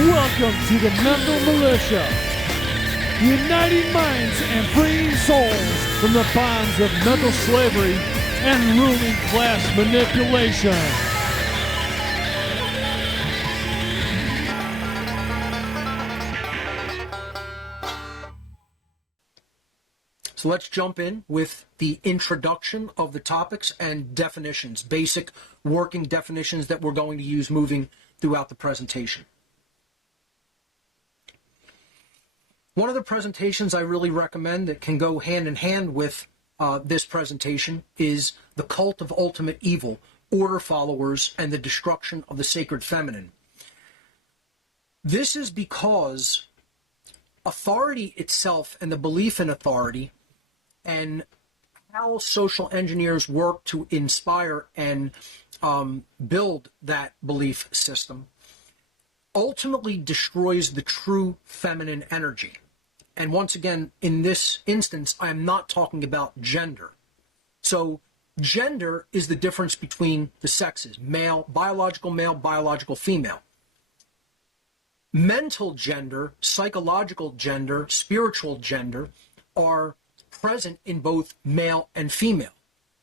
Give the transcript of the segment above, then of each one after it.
Welcome to the Mental Militia, uniting minds and freeing souls from the bonds of mental slavery and ruling class manipulation. So let's jump in with the introduction of the topics and definitions, basic working definitions that we're going to use moving throughout the presentation. One of the presentations I really recommend that can go hand in hand with this presentation is The Cult of Ultimate Evil, Order Followers, and the Destruction of the Sacred Feminine. This is because authority itself and the belief in authority and how social engineers work to inspire and build that belief system ultimately destroys the true feminine energy. And once again, in this instance, I am not talking about gender. So gender is the difference between the sexes, male, biological female. Mental gender, psychological gender, spiritual gender are present in both male and female.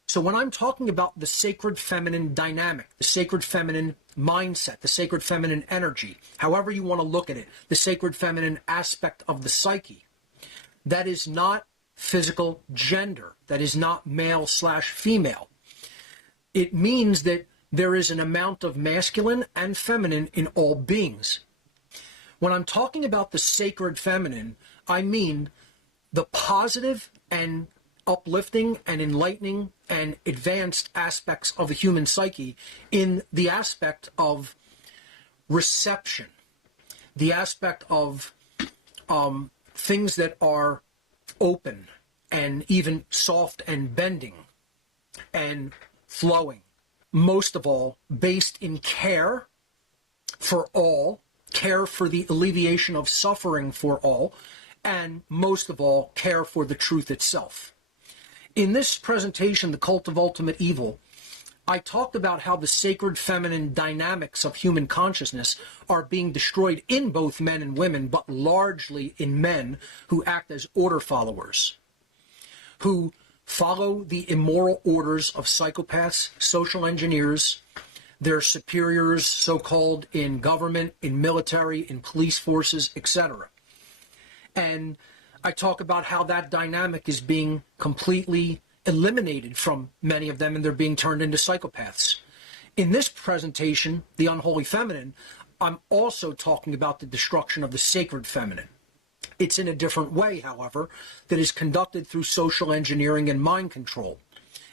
So when I'm talking about the sacred feminine dynamic, the sacred feminine mindset, the sacred feminine energy, however you want to look at it, the sacred feminine aspect of the psyche, that is not physical gender. That is not male/female. It means that there is an amount of masculine and feminine in all beings. When I'm talking about the sacred feminine, I mean the positive and uplifting and enlightening and advanced aspects of the human psyche in the aspect of reception, the aspect of things that are open and even soft and bending and flowing. Most of all, based in care for all, care for the alleviation of suffering for all, and most of all, care for the truth itself. In this presentation, The Cult of Ultimate Evil, I talked about how the sacred feminine dynamics of human consciousness are being destroyed in both men and women, but largely in men who act as order followers, who follow the immoral orders of psychopaths, social engineers, their superiors, so-called in government, in military, in police forces, etc. And I talk about how that dynamic is being completely eliminated from many of them, and they're being turned into psychopaths. In this presentation, The Unholy Feminine, I'm also talking about the destruction of the sacred feminine. It's in a different way, however, that is conducted through social engineering and mind control.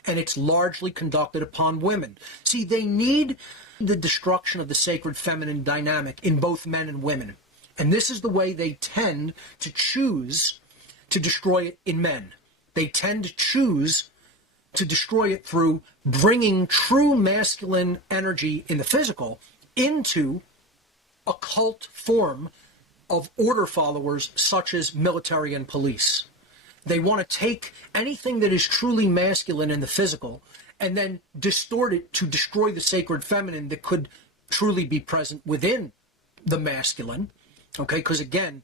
And it's largely conducted upon women. See, they need the destruction of the sacred feminine dynamic in both men and women. And this is the way they tend to choose to destroy it in men. They tend to choose to destroy it through bringing true masculine energy in the physical into a cult form of order followers such as military and police. They want to take anything that is truly masculine in the physical and then distort it to destroy the sacred feminine that could truly be present within the masculine. Okay, because again,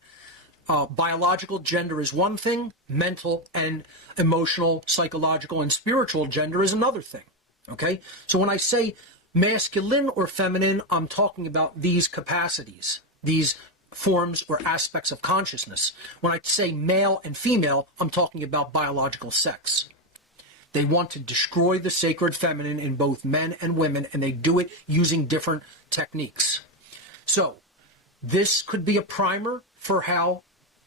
biological gender is one thing, mental and emotional, psychological, and spiritual gender is another thing. Okay, so when I say masculine or feminine, I'm talking about these capacities, these forms or aspects of consciousness. When I say male and female, I'm talking about biological sex. They want to destroy the sacred feminine in both men and women, and they do it using different techniques. So this could be a primer for how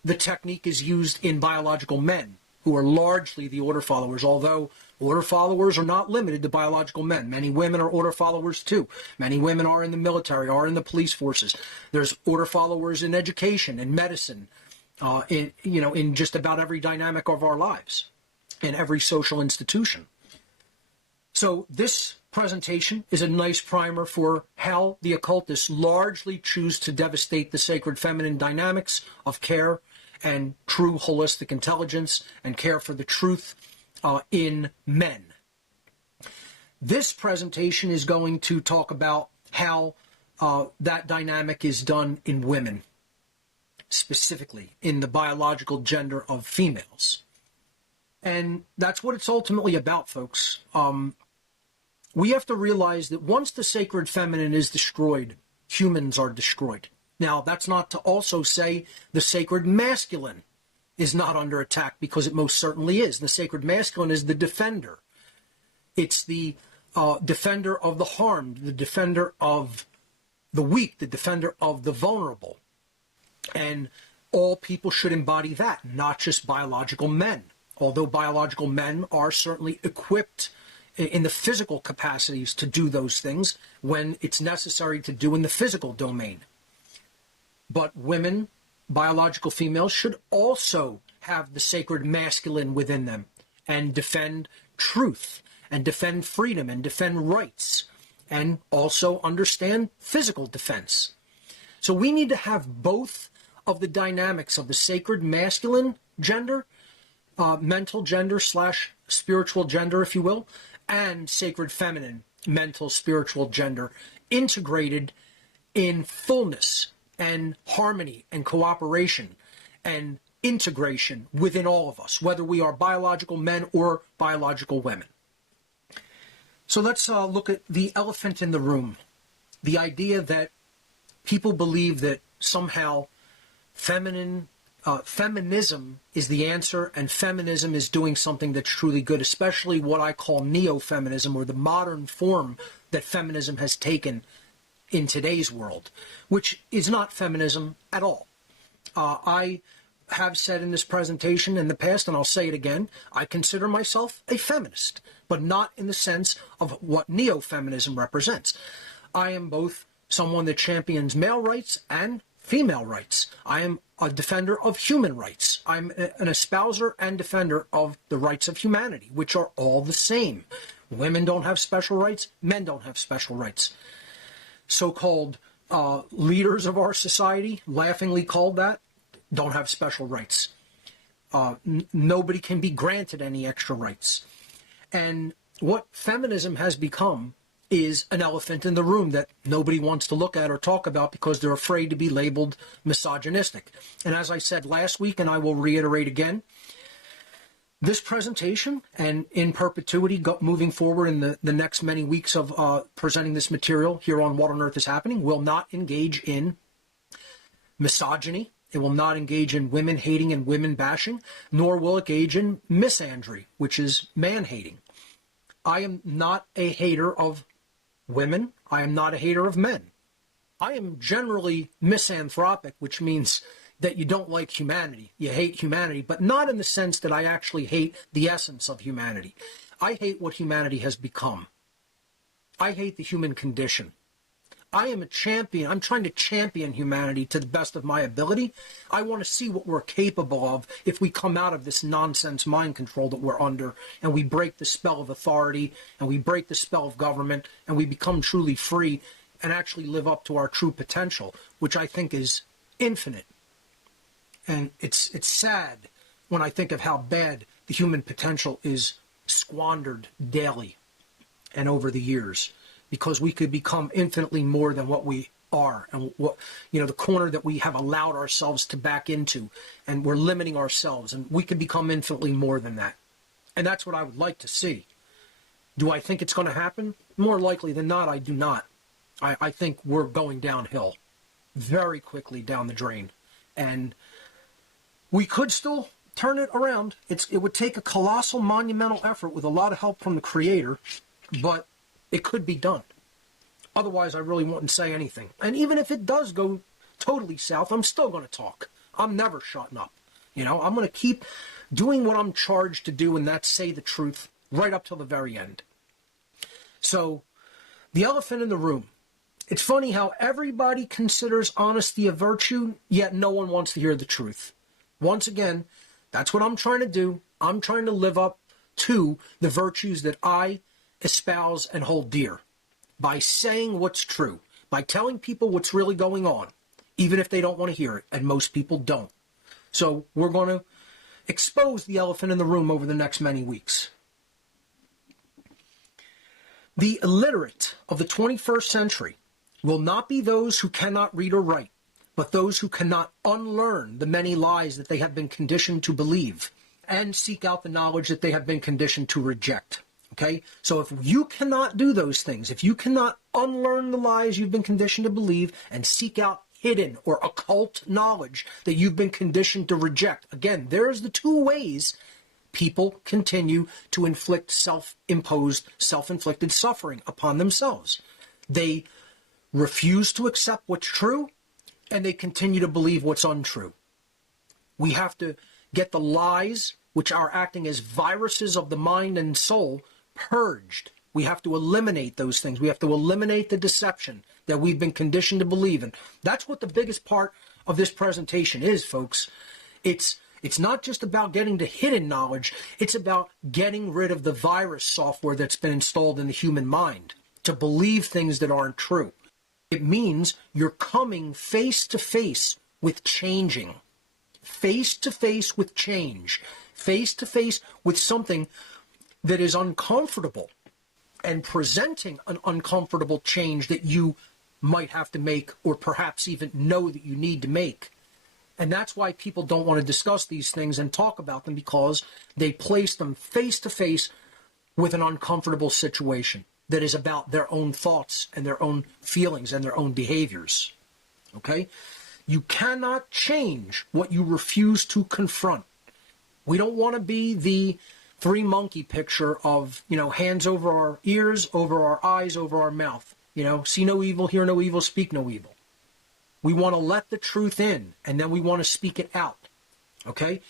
the technique is used in biological men, who are largely the order followers, although order followers are not limited to biological men. Many women are order followers too. Many women are in the military, are in the police forces. There's order followers in education, in medicine, in just about every dynamic of our lives, in every social institution. So this presentation is a nice primer for how the occultists largely choose to devastate the sacred feminine dynamics of care and true holistic intelligence and care for the truth in men. This presentation is going to talk about how that dynamic is done in women, specifically in the biological gender of females. And that's what it's ultimately about, folks. We have to realize that once the sacred feminine is destroyed, humans are destroyed. Now, that's not to also say the sacred masculine is not under attack, because it most certainly is. The sacred masculine is the defender. It's the defender of the harmed, the defender of the weak, the defender of the vulnerable. And all people should embody that, not just biological men. Although biological men are certainly equipped in the physical capacities to do those things when it's necessary to do in the physical domain. But women, biological females, should also have the sacred masculine within them and defend truth and defend freedom and defend rights and also understand physical defense. So we need to have both of the dynamics of the sacred masculine gender, mental gender / spiritual gender, if you will, and sacred feminine, mental, spiritual gender, integrated in fullness and harmony and cooperation and integration within all of us, whether we are biological men or biological women. So let's look at the elephant in the room, the idea that people believe that somehow feminism is the answer, and feminism is doing something that's truly good, especially what I call neo-feminism, or the modern form that feminism has taken in today's world, which is not feminism at all. I have said in this presentation in the past, and I'll say it again, I consider myself a feminist, but not in the sense of what neo-feminism represents. I am both someone that champions male rights and female rights. I am a defender of human rights. I'm an espouser and defender of the rights of humanity, which are all the same. Women don't have special rights. Men don't have special rights. So-called leaders of our society, laughingly called that, don't have special rights. Nobody can be granted any extra rights. And what feminism has become is an elephant in the room that nobody wants to look at or talk about because they're afraid to be labeled misogynistic. And as I said last week, and I will reiterate again, this presentation, and in perpetuity moving forward in the next many weeks of presenting this material here on What on Earth is Happening, will not engage in misogyny. It will not engage in women hating and women bashing, nor will it engage in misandry, which is man hating. I am not a hater of women. I am not a hater of men. I am generally misanthropic, which means that you don't like humanity. You hate humanity, but not in the sense that I actually hate the essence of humanity. I hate what humanity has become. I hate the human condition. I am a champion. I'm trying to champion humanity to the best of my ability. I want to see what we're capable of if we come out of this nonsense mind control that we're under, and we break the spell of authority, and we break the spell of government, and we become truly free and actually live up to our true potential, which I think is infinite. And it's sad when I think of how bad the human potential is squandered daily and over the years, because we could become infinitely more than what we are, and what, the corner that we have allowed ourselves to back into, and we're limiting ourselves, and we could become infinitely more than that. And that's what I would like to see. Do I think it's going to happen? More likely than not, I do not. I think we're going downhill very quickly down the drain, and we could still turn it around. It would take a colossal, monumental effort with a lot of help from the Creator, but it could be done. Otherwise, I really wouldn't say anything. And even if it does go totally south, I'm still going to talk. I'm never shutting up. I'm going to keep doing what I'm charged to do, and that's say the truth right up till the very end. So, the elephant in the room. It's funny how everybody considers honesty a virtue, yet no one wants to hear the truth. Once again, that's what I'm trying to do. I'm trying to live up to the virtues that I espouse and hold dear by saying what's true, by telling people what's really going on, even if they don't want to hear it, and most people don't. So we're going to expose the elephant in the room over the next many weeks. The illiterate of the 21st century will not be those who cannot read or write, but those who cannot unlearn the many lies that they have been conditioned to believe and seek out the knowledge that they have been conditioned to reject. Okay? So if you cannot do those things, if you cannot unlearn the lies you've been conditioned to believe and seek out hidden or occult knowledge that you've been conditioned to reject, again, there's the two ways people continue to inflict self-imposed, self-inflicted suffering upon themselves. They refuse to accept what's true, and they continue to believe what's untrue. We have to get the lies, which are acting as viruses of the mind and soul, purged. We have to eliminate those things. We have to eliminate the deception that we've been conditioned to believe in. That's what the biggest part of this presentation is, folks. It's not just about getting to hidden knowledge. It's about getting rid of the virus software that's been installed in the human mind to believe things that aren't true. It means you're coming face to face with changing, face to face with change, face to face with something that is uncomfortable and presenting an uncomfortable change that you might have to make or perhaps even know that you need to make. And that's why people don't want to discuss these things and talk about them, because they place them face to face with an uncomfortable situation that is about their own thoughts and their own feelings and their own behaviors. Okay? You cannot change what you refuse to confront. We don't want to be the three monkey picture of, hands over our ears, over our eyes, over our mouth. See no evil, hear no evil, speak no evil. We want to let the truth in, and then we want to speak it out. Okay?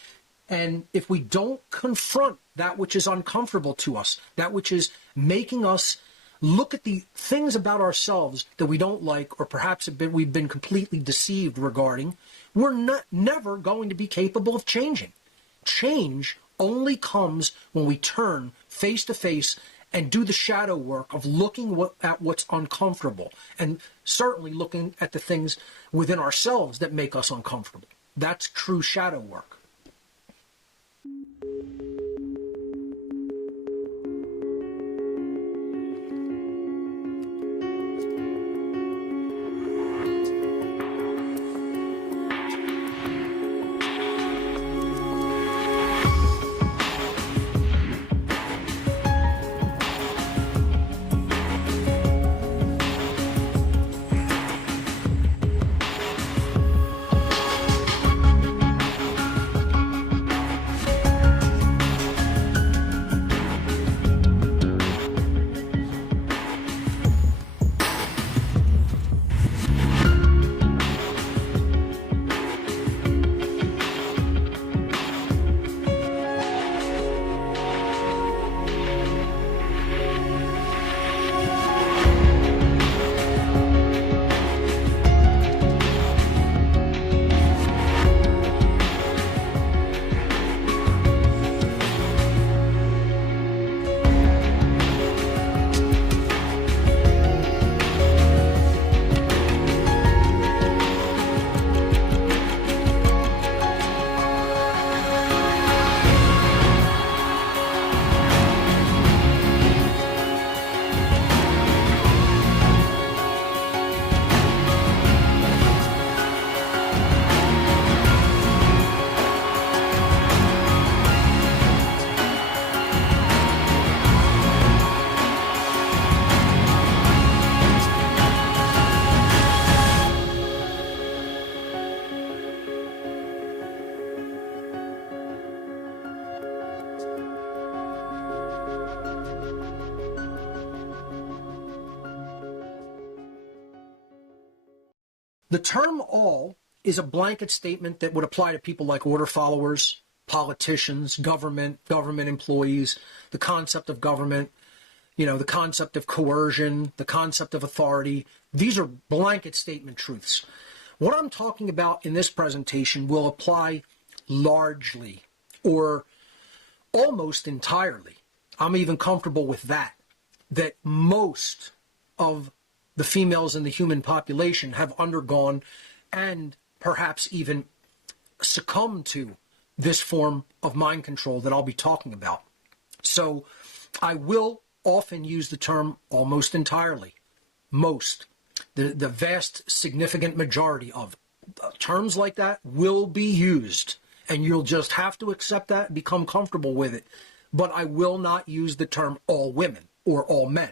And if we don't confront that which is uncomfortable to us, that which is making us look at the things about ourselves that we don't like, or perhaps we've been completely deceived regarding, we're never going to be capable of changing. Change only comes when we turn face to face and do the shadow work of looking at what's uncomfortable, and certainly looking at the things within ourselves that make us uncomfortable. That's true shadow work. The term all is a blanket statement that would apply to people like order followers, politicians, government employees, the concept of government, the concept of coercion, the concept of authority. These are blanket statement truths. What I'm talking about in this presentation will apply largely or almost entirely. I'm even comfortable with that most of the females in the human population have undergone and perhaps even succumbed to this form of mind control that I'll be talking about. So I will often use the term almost entirely, most. the vast, significant majority of terms like that will be used, and you'll just have to accept that and become comfortable with it. But I will not use the term all women or all men.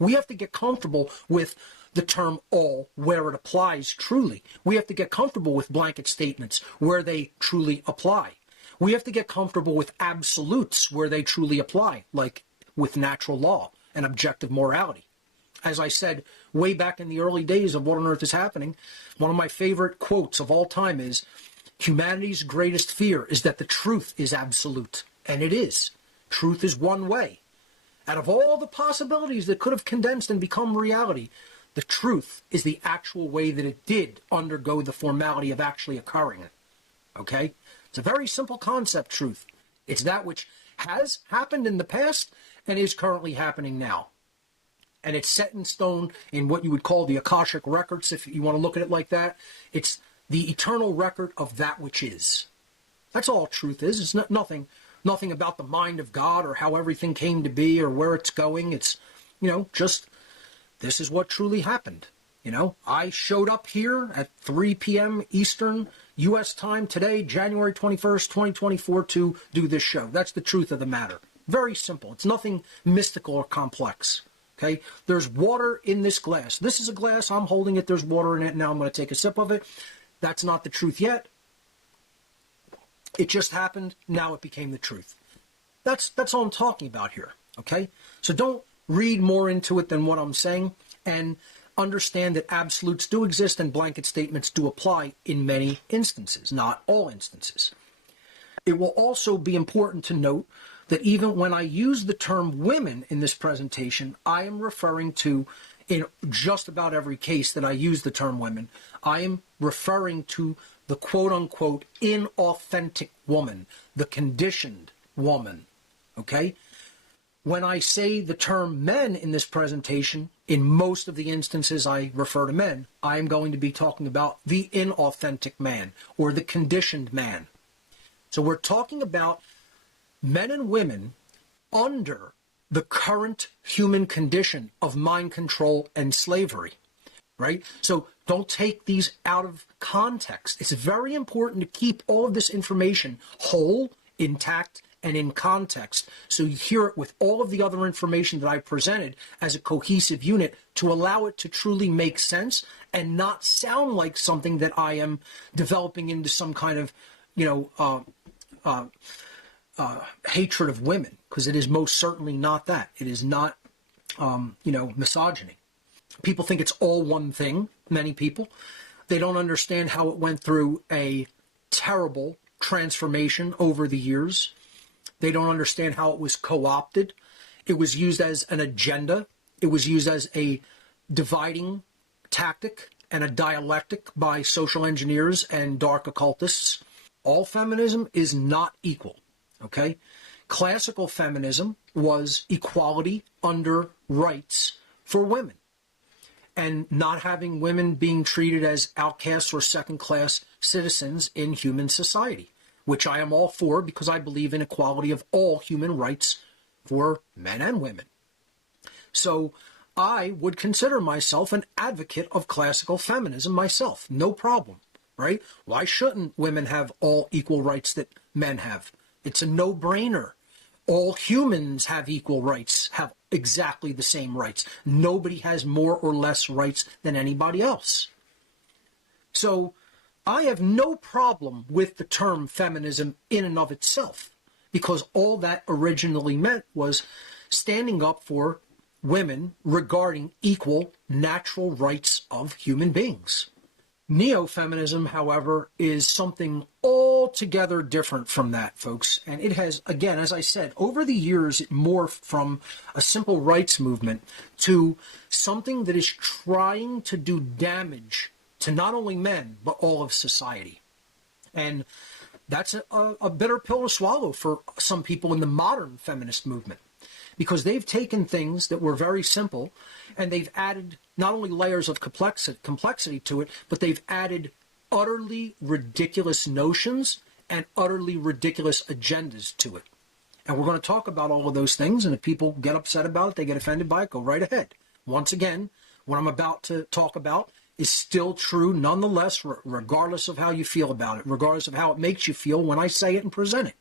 We have to get comfortable with the term all where it applies truly. We have to get comfortable with blanket statements where they truly apply. We have to get comfortable with absolutes where they truly apply, like with natural law and objective morality. As I said way back in the early days of What on Earth is Happening, one of my favorite quotes of all time is, humanity's greatest fear is that the truth is absolute. And it is. Truth is one way. Out of all the possibilities that could have condensed and become reality, the truth is the actual way that it did undergo the formality of actually occurring. Okay? It's a very simple concept, truth. It's that which has happened in the past and is currently happening now. And it's set in stone in what you would call the Akashic records, if you want to look at it like that. It's the eternal record of that which is. That's all truth is. It's nothing about the mind of God or how everything came to be or where it's going. It's, just this is what truly happened. I showed up here at 3 p.m. Eastern U.S. time today, January 21st, 2024, to do this show. That's the truth of the matter. Very simple. It's nothing mystical or complex. Okay? There's water in this glass. This is a glass. I'm holding it. There's water in it. Now I'm going to take a sip of it. That's not the truth yet. It just happened. Now it became the truth. That's all I'm talking about here. Okay? So don't read more into it than what I'm saying, and understand that absolutes do exist and blanket statements do apply in many instances, not all instances. It will also be important to note that even when I use the term women in this presentation, I am referring to, in just about every case that I use the term women, I am referring to the quote-unquote inauthentic woman, the conditioned woman, okay? When I say the term men in this presentation, in most of the instances I refer to men, I am going to be talking about the inauthentic man or the conditioned man. So we're talking about men and women under the current human condition of mind control and slavery, right? So don't take these out of context. It's very important to keep all of this information whole, intact, and in context, so you hear it with all of the other information that I presented as a cohesive unit to allow it to truly make sense and not sound like something that I am developing into some kind of, hatred of women, because it is most certainly not that. It is not, misogyny. People think it's all one thing, many people. They don't understand how it went through a terrible transformation over the years. They don't understand how it was co-opted. It was used as an agenda. It was used as a dividing tactic and a dialectic by social engineers and dark occultists. All feminism is not equal, okay? Classical feminism was equality under rights for women and not having women being treated as outcasts or second-class citizens in human society, which I am all for because I believe in equality of all human rights for men and women. So I would consider myself an advocate of classical feminism myself. No problem, right? Why shouldn't women have all equal rights that men have? It's a no-brainer. All humans have equal rights, have exactly the same rights. Nobody has more or less rights than anybody else. So I have no problem with the term feminism in and of itself, because all that originally meant was standing up for women regarding equal natural rights of human beings. Neo-feminism, however, is something altogether different from that, folks. And it has, again, as I said, over the years, it morphed from a simple rights movement to something that is trying to do damage to not only men, but all of society. And that's a bitter pill to swallow for some people in the modern feminist movement, because they've taken things that were very simple and they've added not only layers of complexity to it, but they've added utterly ridiculous notions and utterly ridiculous agendas to it. And we're going to talk about all of those things, and if people get upset about it, they get offended by it, go right ahead. Once again, what I'm about to talk about is still true nonetheless, regardless of how you feel about it, regardless of how it makes you feel when I say it and present it.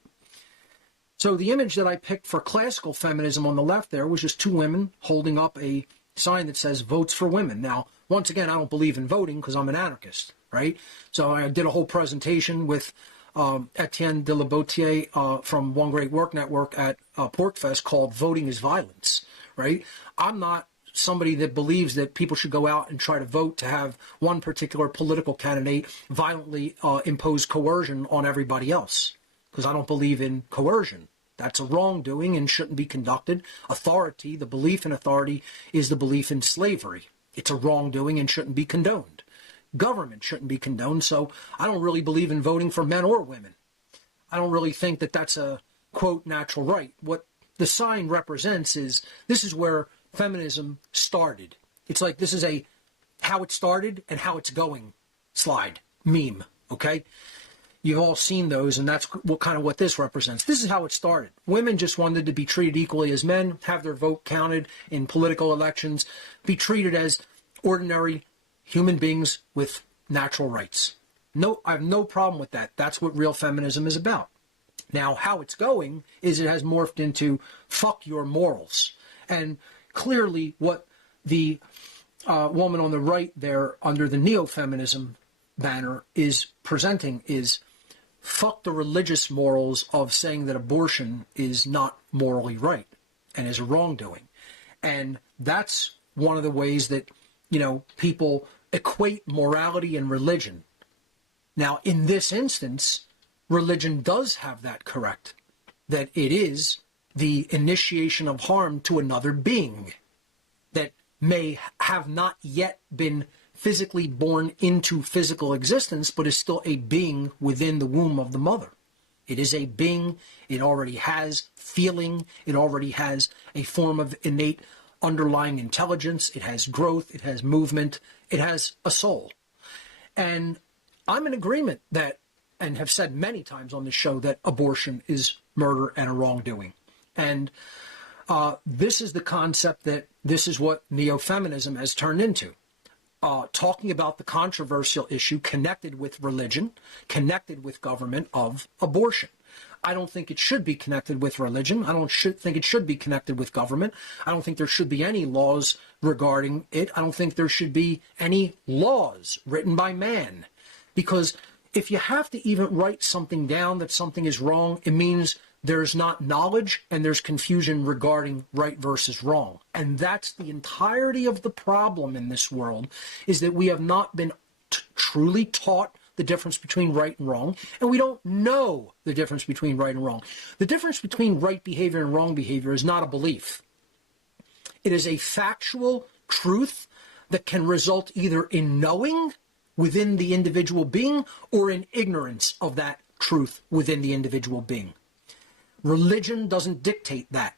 So the image that I picked for classical feminism on the left there was just two women holding up a sign that says votes for women. Now, once again, I don't believe in voting because I'm an anarchist, right? So I did a whole presentation with Etienne de la Boutier from One Great Work Network at Porkfest called Voting is Violence, right? I'm not somebody that believes that people should go out and try to vote to have one particular political candidate violently impose coercion on everybody else, because I don't believe in coercion. That's a wrongdoing and shouldn't be conducted. Authority, the belief in authority, is the belief in slavery. It's a wrongdoing and shouldn't be condoned. Government shouldn't be condoned, so I don't really believe in voting for men or women. I don't really think that that's a, quote, natural right. What the sign represents is this is where feminism started. It's like this is a how it started and how it's going slide, meme, okay? You've all seen those, and that's what this represents. This is how it started. Women just wanted to be treated equally as men, have their vote counted in political elections, be treated as ordinary human beings with natural rights. No, I have no problem with that. That's what real feminism is about. Now, how it's going is it has morphed into fuck your morals. And clearly what the woman on the right there under the NEO-FEMINISM banner is presenting is fuck the religious morals of saying that abortion is not morally right and is a wrongdoing. And that's one of the ways that, people equate morality and religion. Now, in this instance, religion does have that correct, that it is the initiation of harm to another being that may have not yet been physically born into physical existence, but is still a being within the womb of the mother. It is a being. It already has feeling. It already has a form of innate underlying intelligence. It has growth. It has movement. It has a soul. And I'm in agreement that, and have said many times on this show, that abortion is murder and a wrongdoing. And this is the concept that this is what neo-feminism has turned into. Talking about the controversial issue connected with religion, connected with government of abortion. I don't think it should be connected with religion. I don't think it should be connected with government. I don't think there should be any laws regarding it. I don't think there should be any laws written by man. Because if you have to even write something down that something is wrong, it means there's not knowledge and there's confusion regarding right versus wrong. And that's the entirety of the problem in this world, is that we have not been truly taught the difference between right and wrong, and we don't know the difference between right and wrong. The difference between right behavior and wrong behavior is not a belief. It is a factual truth that can result either in knowing within the individual being or in ignorance of that truth within the individual being. Religion doesn't dictate that.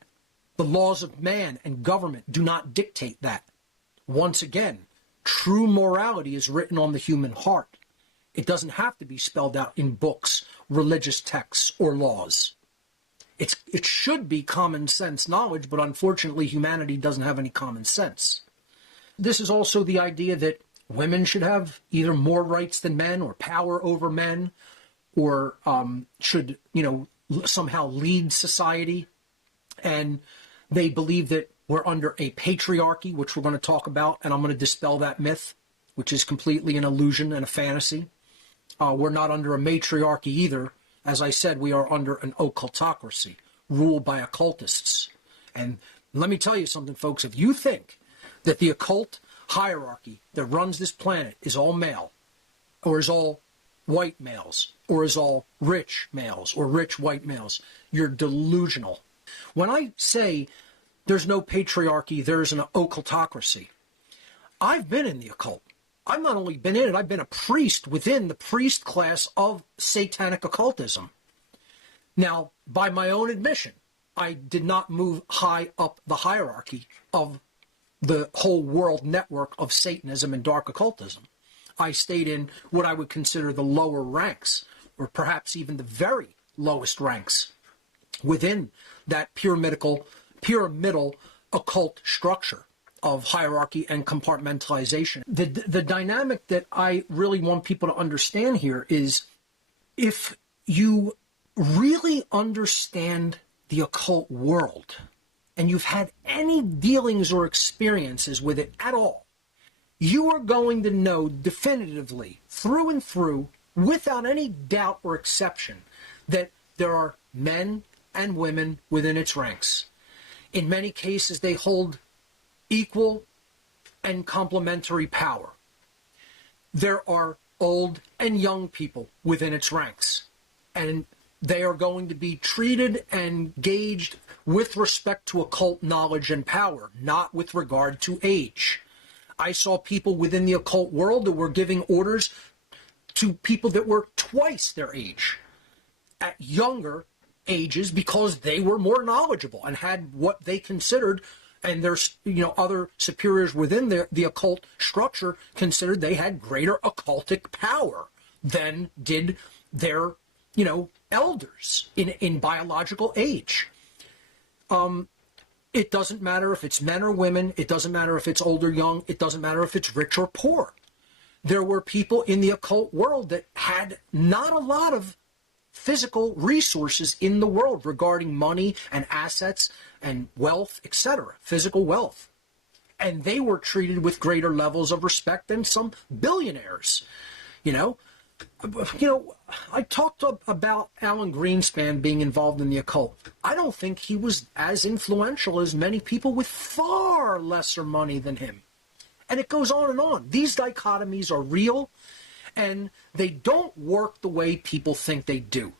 The laws of man and government do not dictate that. Once again, true morality is written on the human heart. It doesn't have to be spelled out in books, religious texts, or laws. It should be common sense knowledge, but unfortunately humanity doesn't have any common sense. This is also the idea that women should have either more rights than men or power over men, or should, somehow lead society. And they believe that we're under a patriarchy, which we're going to talk about, and I'm going to dispel that myth, which is completely an illusion and a fantasy. We're not under a matriarchy either. As I said, we are under an occultocracy ruled by occultists. And let me tell you something, folks. If you think that the occult hierarchy that runs this planet is all male, or is all white males, or is all rich males, or rich white males, you're delusional. When I say there's no patriarchy, there's an occultocracy, I've been in the occult. I've not only been in it, I've been a priest within the priest class of satanic occultism. Now, by my own admission, I did not move high up the hierarchy of the whole world network of Satanism and dark occultism. I stayed in what I would consider the lower ranks, or perhaps even the very lowest ranks within that pyramidal occult structure. of hierarchy and compartmentalization. The dynamic that I really want people to understand here is, if you really understand the occult world and you've had any dealings or experiences with it at all, you are going to know definitively, through and through, without any doubt or exception, that there are men and women within its ranks. In many cases, they hold equal and complementary power. There are old and young people within its ranks, and they are going to be treated and gauged with respect to occult knowledge and power, not with regard to age. I saw people within the occult world that were giving orders to people that were twice their age at younger ages, because they were more knowledgeable and had what they considered, and there's other superiors within the occult structure considered they had greater occultic power than did their elders in biological age. It doesn't matter if it's men or women. It doesn't matter if it's old or young. It doesn't matter if it's rich or poor. There were people in the occult world that had not a lot of physical resources in the world regarding money and assets and wealth, etc., physical wealth. And they were treated with greater levels of respect than some billionaires. I talked about Alan Greenspan being involved in the occult. I don't think he was as influential as many people with far lesser money than him. And it goes on and on. These dichotomies are real, and they don't work the way people think they do.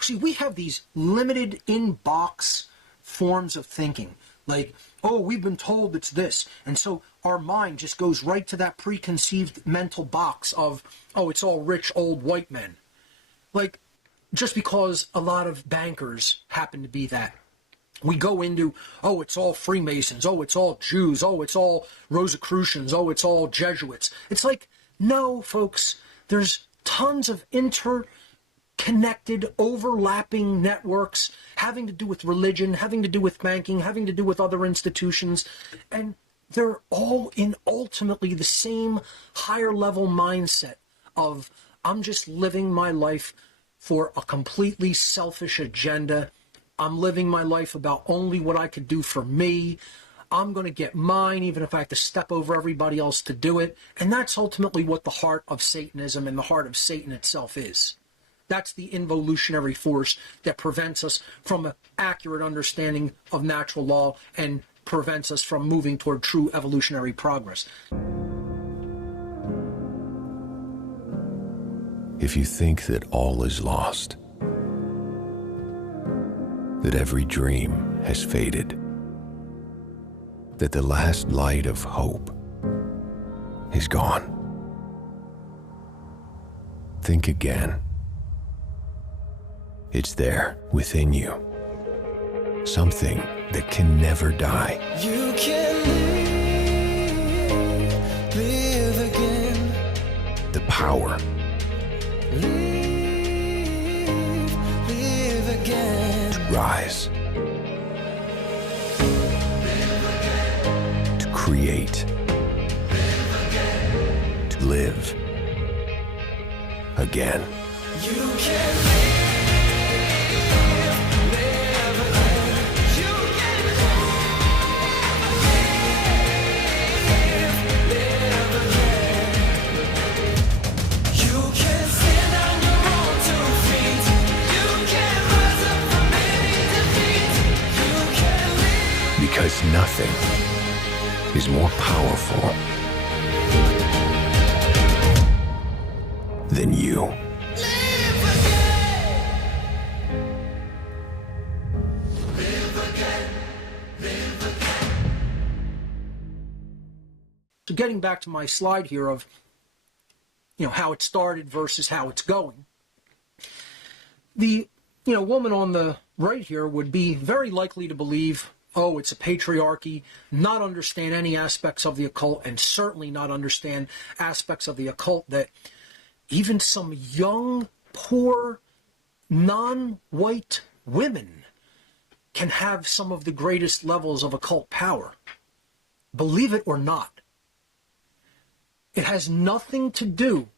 See, we have these limited in-box forms of thinking. Like, oh, we've been told it's this. And so our mind just goes right to that preconceived mental box of, oh, it's all rich, old white men. Like, just because a lot of bankers happen to be that. We go into, oh, it's all Freemasons. Oh, it's all Jews. Oh, it's all Rosicrucians. Oh, it's all Jesuits. It's like, no, folks, there's tons of interconnected, overlapping networks having to do with religion, having to do with banking, having to do with other institutions, and they're all in ultimately the same higher level mindset of, I'm just living my life for a completely selfish agenda. I'm living my life about only what I could do for me. I'm going to get mine, even if I have to step over everybody else to do it. And that's ultimately what the heart of Satanism and the heart of Satan itself is. That's the involutionary force that prevents us from an accurate understanding of natural law and prevents us from moving toward true evolutionary progress. If you think that all is lost, that every dream has faded, that the last light of hope is gone, think again. It's there within you, something that can never die. You can live again. The power. Live again. To rise. To create. To live again. You can live again. You can live again. You can stand on your own 2 feet. You can rise up from any defeat. You can live. Because nothing is more powerful than you. So getting back to my slide here of, how it started versus how it's going. The, woman on the right here would be very likely to believe, oh, it's a patriarchy, not understand any aspects of the occult, and certainly not understand aspects of the occult that even some young, poor, non-white women can have some of the greatest levels of occult power. believe it or not, it has nothing to do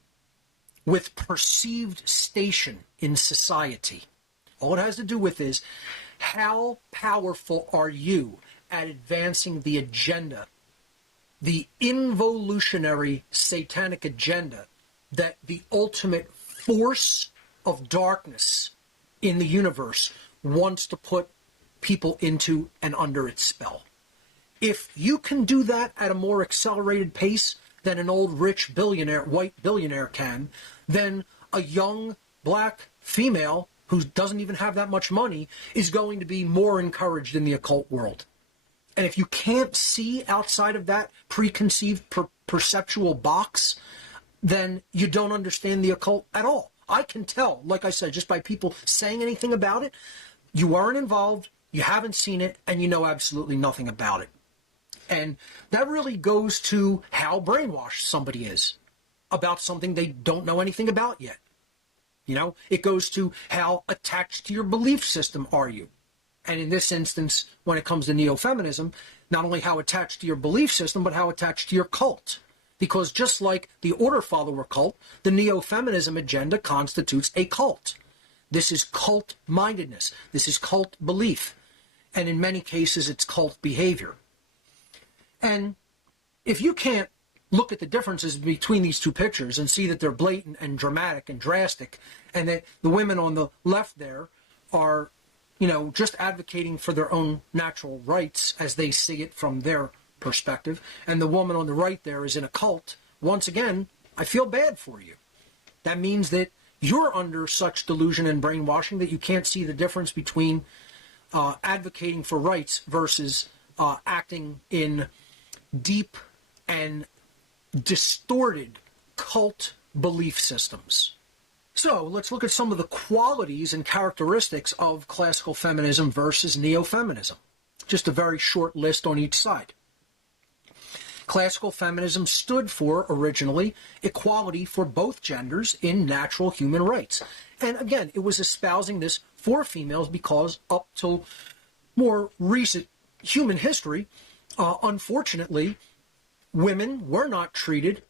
with perceived station in society. All it has to do with is how powerful are you at advancing the agenda, the involutionary satanic agenda that the ultimate force of darkness in the universe wants to put people into and under its spell. If you can do that at a more accelerated pace than an old rich billionaire, white billionaire can, then a young black female who doesn't even have that much money is going to be more encouraged in the occult world. And if you can't see outside of that preconceived perceptual box, then you don't understand the occult at all. I can tell, like I said, just by people saying anything about it, you aren't involved, you haven't seen it, and you know absolutely nothing about it. And that really goes to how brainwashed somebody is about something they don't know anything about yet. You know, it goes to how attached to your belief system are you. And in this instance, when it comes to neo-feminism, not only how attached to your belief system, but how attached to your cult. Because just like the order follower cult, the neo-feminism agenda constitutes a cult. This is cult-mindedness. This is cult belief. And in many cases, it's cult behavior. And if you can't look at the differences between these two pictures and see that they're blatant and dramatic and drastic, and that the women on the left there are, you know, just advocating for their own natural rights as they see it from their perspective, and the woman on the right there is in a cult, once again, I feel bad for you. That means that you're under such delusion and brainwashing that you can't see the difference between advocating for rights versus acting in deep and distorted cult belief systems. So let's look at some of the qualities and characteristics of classical feminism versus neo-feminism. Just a very short list on each side. Classical feminism stood for, originally, equality for both genders in natural human rights. And again, it was espousing this for females because up till more recent human history, unfortunately, women were not treated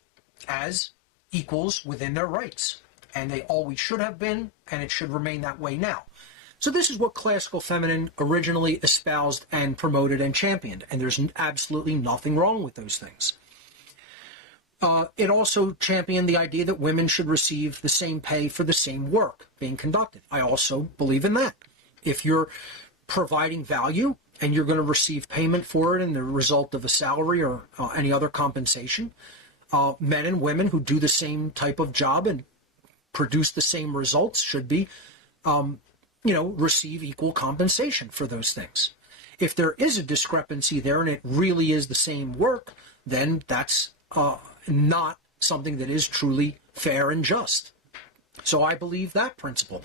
as equals within their rights. And they always should have been, and it should remain that way now. So this is what classical feminine originally espoused and promoted and championed, and there's absolutely nothing wrong with those things. It also championed the idea that women should receive the same pay for the same work being conducted. I also believe in that. If you're providing value and you're going to receive payment for it in the result of a salary or any other compensation, men and women who do the same type of job and produce the same results should be receive equal compensation for those things. If there is a discrepancy there and it really is the same work, then that's not something that is truly fair and just. So I believe that principle.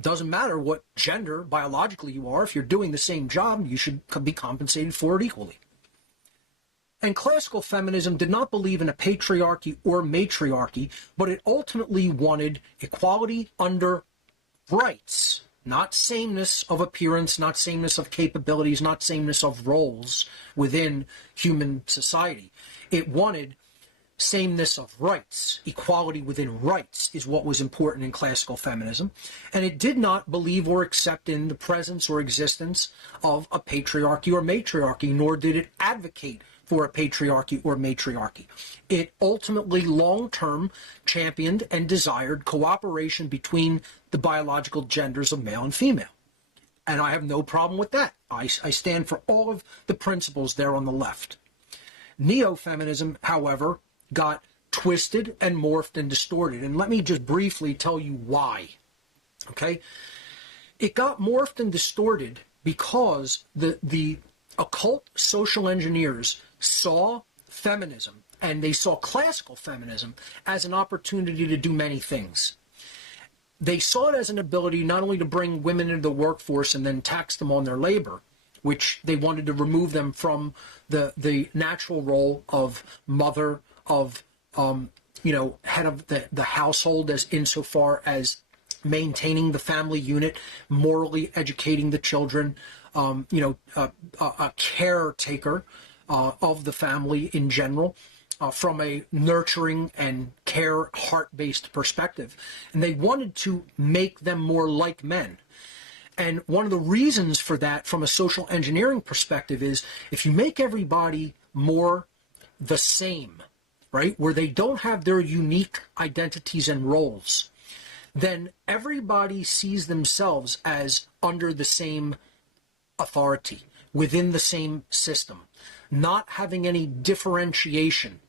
Doesn't matter what gender biologically you are, if you're doing the same job, you should be compensated for it equally. And classical feminism did not believe in a patriarchy or matriarchy, but it ultimately wanted equality under rights. Not sameness of appearance, not sameness of capabilities, not sameness of roles within human society. It wanted sameness of rights. Equality within rights is what was important in classical feminism. And it did not believe or accept in the presence or existence of a patriarchy or matriarchy, nor did it advocate for a patriarchy or matriarchy. It ultimately long-term championed and desired cooperation between the biological genders of male and female. And I have no problem with that. I stand for all of the principles there on the left. Neo-feminism, however, got twisted and morphed and distorted. And let me just briefly tell you why. Okay? It got morphed and distorted because the occult social engineers saw feminism, and they saw classical feminism as an opportunity to do many things. They saw it as an ability not only to bring women into the workforce and then tax them on their labor, which they wanted to remove them from the natural role of mother, of head of the household, as insofar as maintaining the family unit, morally educating the children, a caretaker, of the family in general, from a nurturing and care, heart-based perspective. And they wanted to make them more like men. And one of the reasons for that from a social engineering perspective is if you make everybody more the same, right, where they don't have their unique identities and roles, then everybody sees themselves as under the same authority, within the same system, not having any differentiation.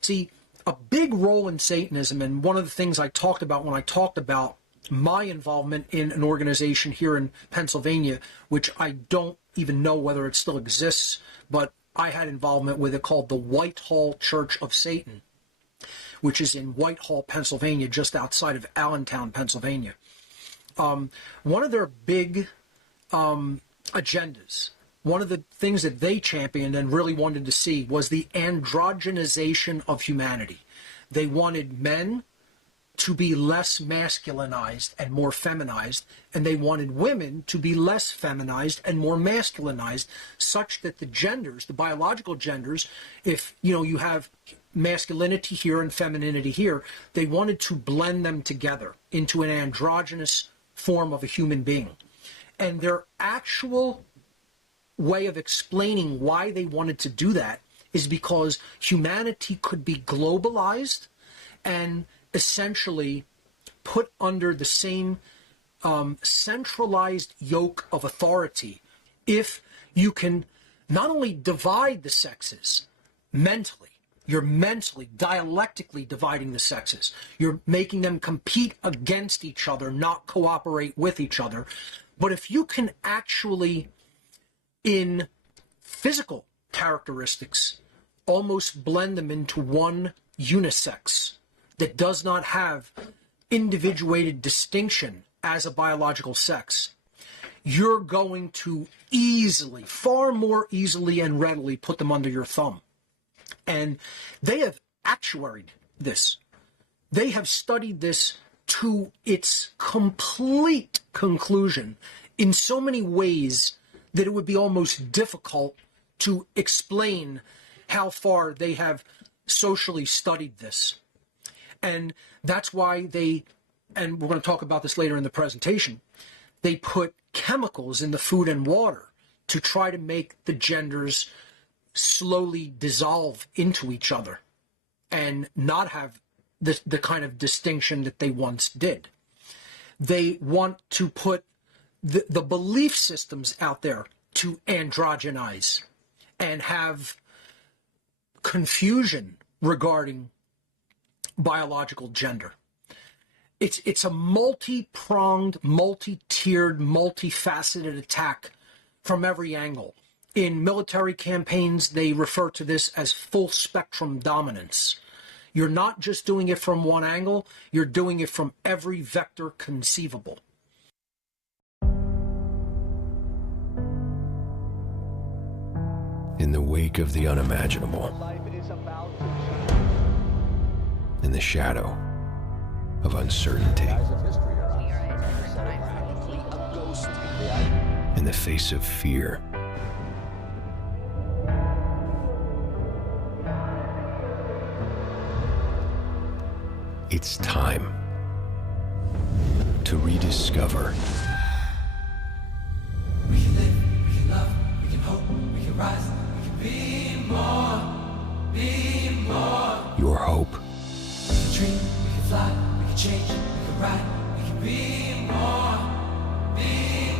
See, a big role in Satanism, and one of the things I talked about when I talked about my involvement in an organization here in Pennsylvania, which I don't even know whether it still exists, but I had involvement with it, called the Whitehall Church of Satan, which is in Whitehall, Pennsylvania, just outside of Allentown, Pennsylvania. One of their big agendas, one of the things that they championed and really wanted to see, was the androgenization of humanity. They wanted men to be less masculinized and more feminized, and they wanted women to be less feminized and more masculinized, such that the genders, the biological genders, if you have masculinity here and femininity here, they wanted to blend them together into an androgynous form of a human being. And their actual way of explaining why they wanted to do that is because humanity could be globalized and essentially put under the same centralized yoke of authority if you can not only divide the sexes mentally, you're mentally, dialectically dividing the sexes. You're making them compete against each other, not cooperate with each other. But if you can actually, in physical characteristics, almost blend them into one unisex that does not have individuated distinction as a biological sex, you're going to easily, far more easily and readily put them under your thumb. And they have actuaried this. They have studied this to its complete conclusion in so many ways that it would be almost difficult to explain how far they have socially studied this. And that's why they, and we're going to talk about this later in the presentation, they put chemicals in the food and water to try to make the genders slowly dissolve into each other and not have the kind of distinction that they once did. They want to put the belief systems out there to androgynize and have confusion regarding biological gender. It's a multi-pronged, multi-tiered, multifaceted attack from every angle. In military campaigns, they refer to this as full spectrum dominance. You're not just doing it from one angle, you're doing it from every vector conceivable. In the wake of the unimaginable, in the shadow of uncertainty, in the face of fear, it's time to rediscover We can live, we can love, we can hope, we can rise, we can be more, be more. your hope, We can dream, we can fly, we can change, we can ride, we can be more, be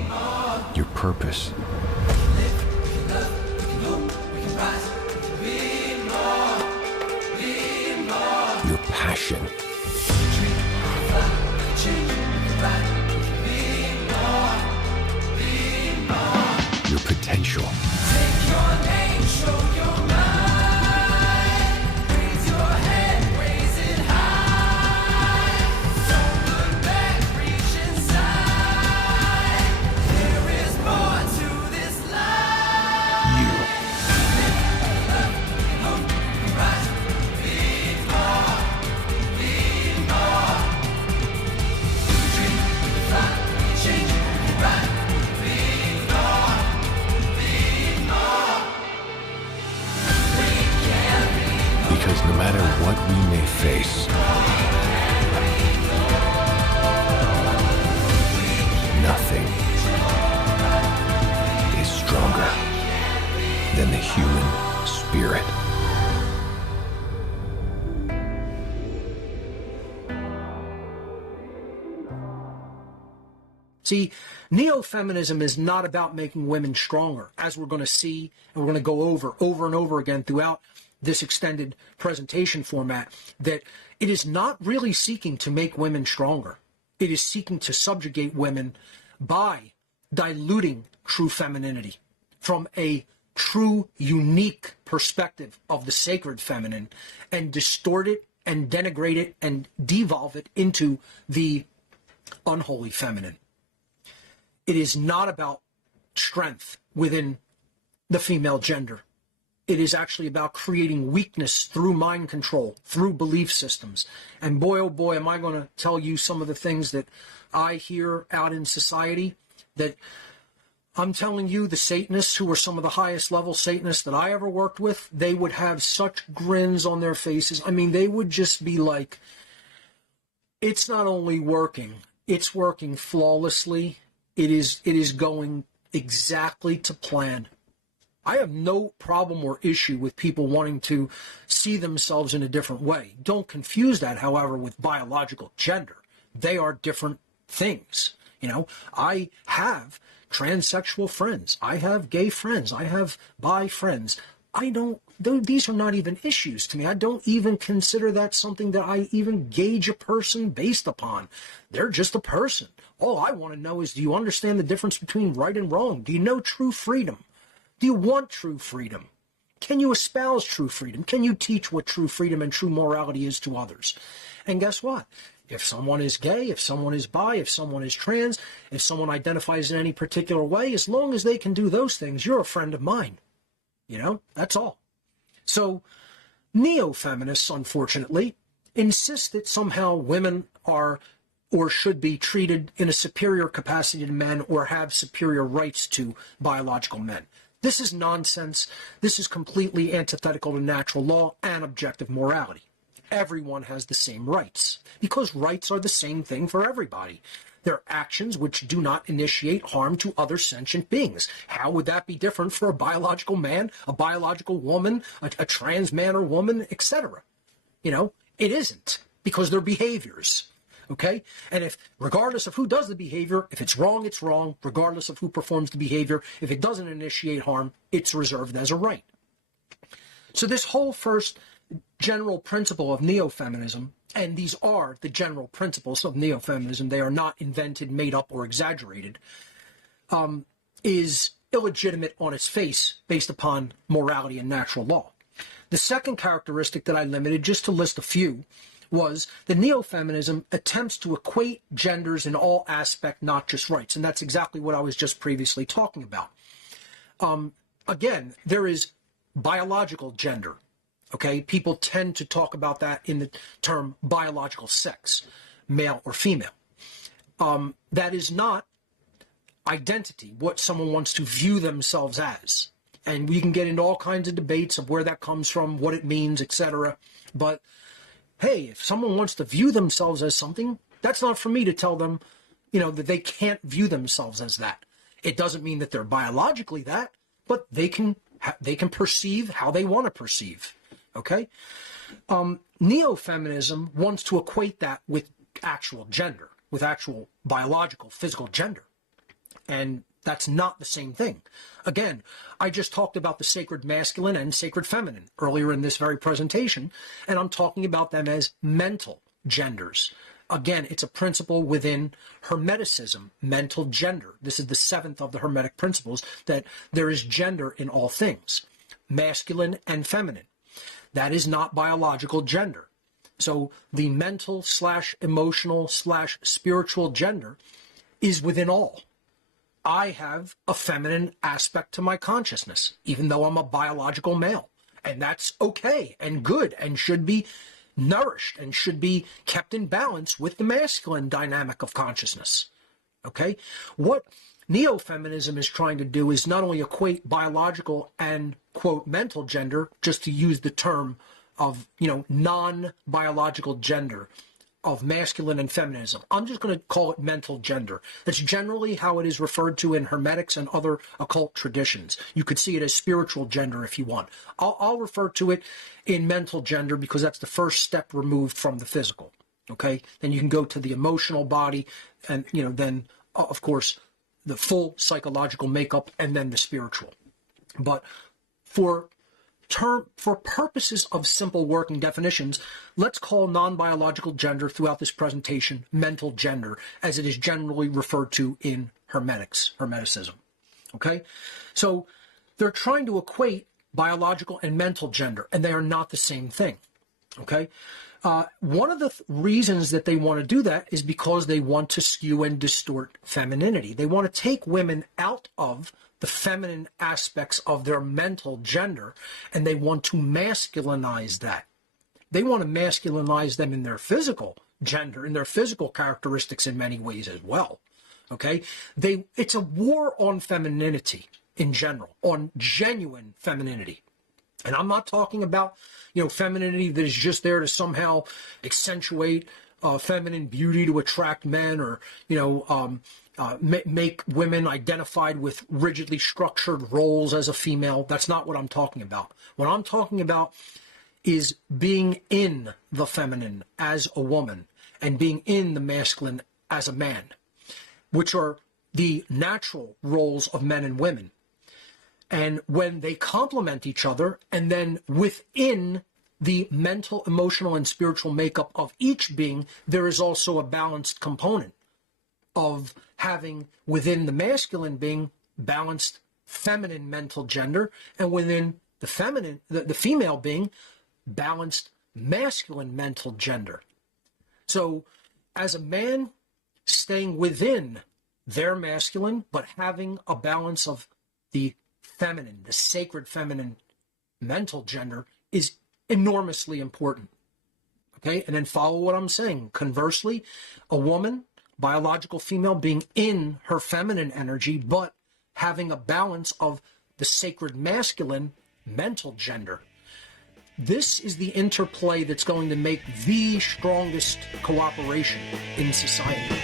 more. your purpose, We can live, we can love, we can hope, we can rise, we can be more, your passion, We can dream, we can fly, we can change, we can ride, we can be more. your potential. Take your name, show your mind. Raise your head, raise it high. Don't look back, reach inside. There is more to this life. You. Hope, rise, be more, be See, neo-feminism is not about making women stronger, as we're going to see, and we're going to go over and over again throughout this extended presentation format, that it is not really seeking to make women stronger. It is seeking to subjugate women by diluting true femininity from a true, unique perspective of the sacred feminine and distort it and denigrate it and devolve it into the unholy feminine. It is not about strength within the female gender. It is actually about creating weakness through mind control, through belief systems. And boy, oh boy, am I going to tell you some of the things that I hear out in society that I'm telling you, the Satanists, who are some of the highest level Satanists that I ever worked with, they would have such grins on their faces. I mean, they would just be like, it's not only working, it's working flawlessly. It is going exactly to plan. I have no problem or issue with people wanting to see themselves in a different way. Don't confuse that, however, with biological gender. They are different things. You know, I have transsexual friends. I have gay friends. I have bi friends. These are not even issues to me. I don't even consider that something that I even gauge a person based upon. They're just a person. All I want to know is, do you understand the difference between right and wrong? Do you know true freedom? Do you want true freedom? Can you espouse true freedom? Can you teach what true freedom and true morality is to others? And guess what? If someone is gay, if someone is bi, if someone is trans, if someone identifies in any particular way, as long as they can do those things, you're a friend of mine. You know, that's all. So neo-feminists, unfortunately, insist that somehow women are or should be treated in a superior capacity to men or have superior rights to biological men. This is nonsense. This is completely antithetical to natural law and objective morality. Everyone has the same rights, because rights are the same thing for everybody. They're actions which do not initiate harm to other sentient beings. How would that be different for a biological man, a biological woman, a trans man or woman, etc.? You know, it isn't, because they're behaviors. Okay? And if, regardless of who does the behavior, if it's wrong, it's wrong. Regardless of who performs the behavior, if it doesn't initiate harm, it's reserved as a right. So this whole first general principle of neo-feminism, and these are the general principles of neo-feminism, they are not invented, made up, or exaggerated, is illegitimate on its face based upon morality and natural law. The second characteristic that I limited, just to list a few, was the neo-feminism attempts to equate genders in all aspects, not just rights. And that's exactly what I was just previously talking about. Again, there is biological gender. Okay, people tend to talk about that in the term biological sex, male or female. That is not identity, what someone wants to view themselves as. And we can get into all kinds of debates of where that comes from, what it means, etc. But hey, if someone wants to view themselves as something, that's not for me to tell them, you know, that they can't view themselves as that. It doesn't mean that they're biologically that, but they can perceive how they want to perceive. Okay? Neo-feminism wants to equate that with actual gender, with actual biological, physical gender. And that's not the same thing. Again, I just talked about the sacred masculine and sacred feminine earlier in this very presentation, and I'm talking about them as mental genders. Again, it's a principle within Hermeticism, mental gender. This is the seventh of the Hermetic principles, that there is gender in all things, masculine and feminine. That is not biological gender. So the mental / emotional / spiritual gender is within all. I have a feminine aspect to my consciousness, even though I'm a biological male. And that's okay and good and should be nourished and should be kept in balance with the masculine dynamic of consciousness. Okay? What neo-feminism is trying to do is not only equate biological and, quote, mental gender, just to use the term of, you know, non-biological gender, of masculine and feminism. I'm just going to call it mental gender. That's generally how it is referred to in Hermetics and other occult traditions. You could see it as spiritual gender if you want. I'll refer to it in mental gender because that's the first step removed from the physical. Okay? Then you can go to the emotional body and, you know, then of course, the full psychological makeup and then the spiritual. But for purposes of simple working definitions, let's call non-biological gender throughout this presentation mental gender, as it is generally referred to in Hermeticism. Okay? So they're trying to equate biological and mental gender, and they are not the same thing. Okay? One of the reasons that they want to do that is because they want to skew and distort femininity. They want to take women out of the feminine aspects of their mental gender, and they want to masculinize that. They want to masculinize them in their physical gender, in their physical characteristics in many ways as well. Okay? It's a war on femininity in general, on genuine femininity. And I'm not talking about, femininity that is just there to somehow accentuate feminine beauty to attract men, or, make women identified with rigidly structured roles as a female. That's not what I'm talking about. What I'm talking about is being in the feminine as a woman and being in the masculine as a man, which are the natural roles of men and women. And when they complement each other, and then within the mental, emotional, and spiritual makeup of each being, there is also a balanced component of having within the masculine being balanced feminine mental gender, and within the feminine, the female being balanced masculine mental gender. So as a man staying within their masculine, but having a balance of the feminine, the sacred feminine mental gender is enormously important. Okay? And then follow what I'm saying. Conversely, a woman, biological female, being in her feminine energy, but having a balance of the sacred masculine mental gender. This is the interplay that's going to make the strongest cooperation in society.